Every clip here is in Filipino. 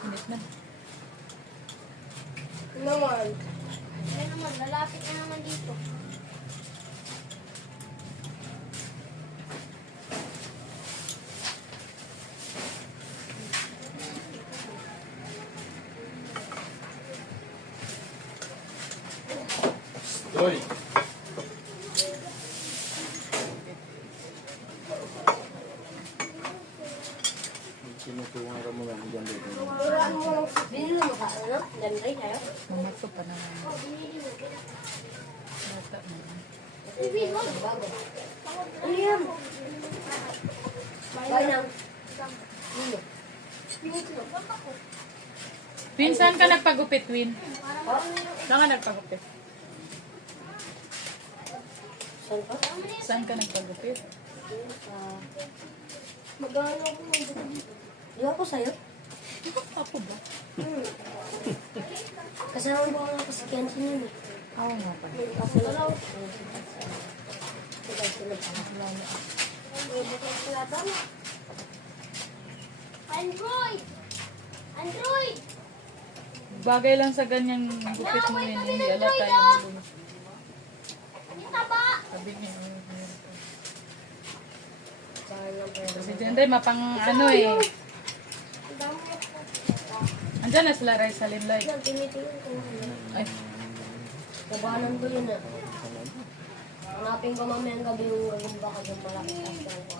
Init na. Naman. Kaya naman, lalapit na naman dito. Hoy! Sinutukan ka mo lang dyan dito. Turaan mo lang. Binili mo ka, ano? Ganda kayo? Mamato pa naman. Bata na. Bago. Ano yan? Bayang. Ano? Pinito. Twin, saan ka nagpagupit, Twin? Ha? Saan ka nagpagupit? Saan pa? Saan ka nagpagupit? Magano ako dito. Di ba ako sa'yo? Ako ba? Kasama mo nga ako si Kenzie yun eh. Oo nga pa. Ako lang. Android! Android! Bagay lang sa ganyang gupit mo yun. Hindi alata yung ulo. Ang taba! Sabi niya. Saan lang pera. Kasi dyan rin, mapang ano eh. Ang dami na. Andyan na sila Rai sa Limlay. Yan, tinitingin ko. Ay, Kabahanan ko yun ah. Hanapin ko mamayang gabi yung gagamba ka dyan malaki sa ko.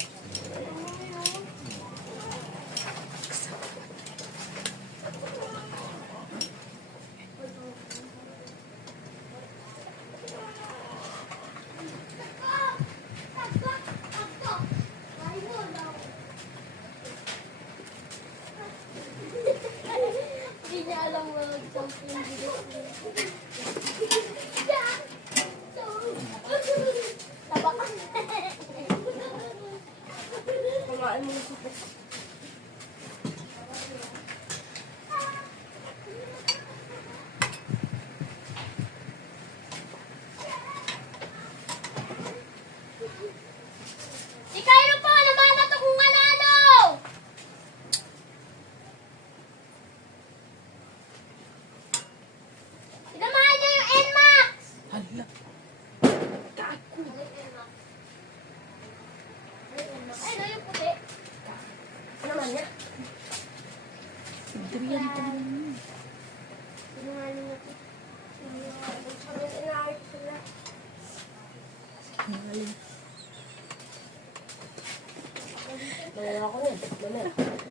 Hindi niya alam mo mag-jumping video. Taba ka. Kumain mo na sa Si Cairo po, namamato kung manalo! Sinamahan niya yung NMAX! hala. Ay, no, yung puti. Ano naman niya? Adrian ko naman. Sinamahan niya ito. Sabi na inaayos sila. Galing. Nawala ko na. Mamaya.